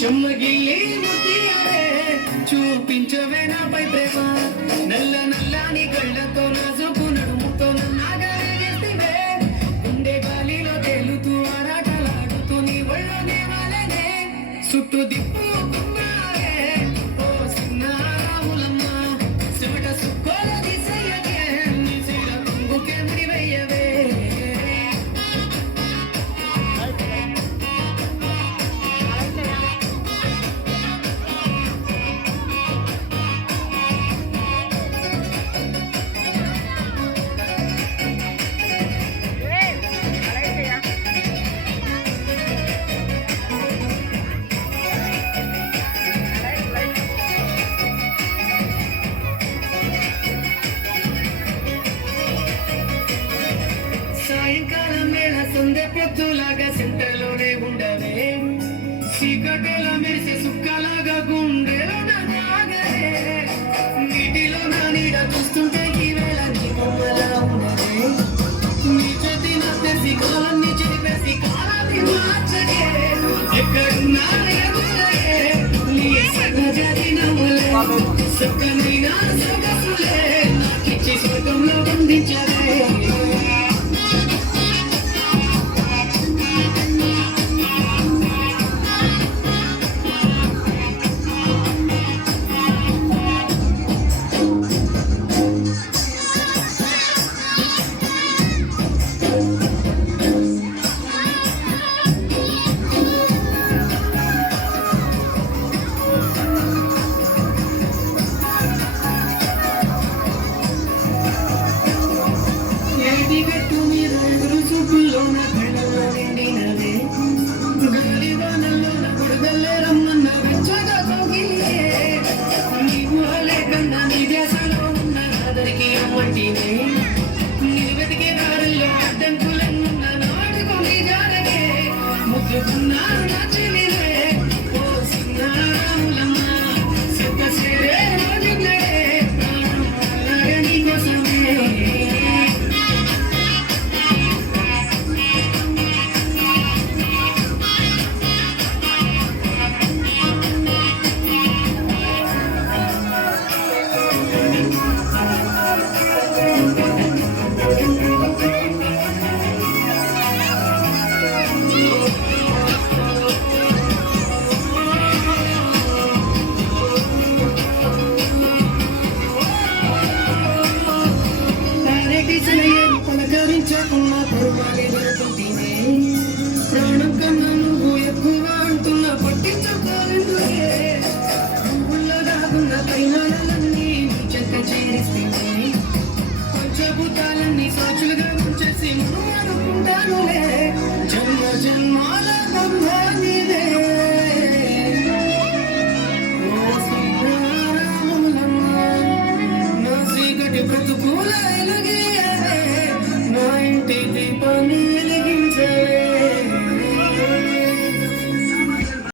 చెమ్మగిల్లి ముత్తియరే చూపించవే నాపై ప్రేమ నల్ల నల్లని కళ్ళతో నాజుకు నడుముతో నన్నాగరిగిస్తే గుండె గాలిలో తేలుతూ ఆరాటలాడుతూ నీ ఒళ్ళోనే వాలనే చుట్టూ దిప్పుకున్నారే ఓ సిన్నారాములమ్మ చెమట సుక్కోల దిశయ్యకే నీ చీర కొంగుకే ముడివయ్యవే సాయంకాలం వేళ సందె పొద్దులాగా సెంటర్లోనే ఉండవే చీకటిలో మెరిసే సుక్కలాగా గుండెలో నాగరే నీటిలో నా నీడ చూస్తుంటే ఈ వేళ నీ బొమ్మలా ఉండవే నీ చేతి నా తెసి కాలాన్ని చెరిపేసి కాలాన్ని మార్చడే ఎక్కడున్నా ఎదురే నీ సగజాతి నవ్వులే సక్కనైనా సొగసులే నాకిచ్చి స్వర్గంలో బంధించలే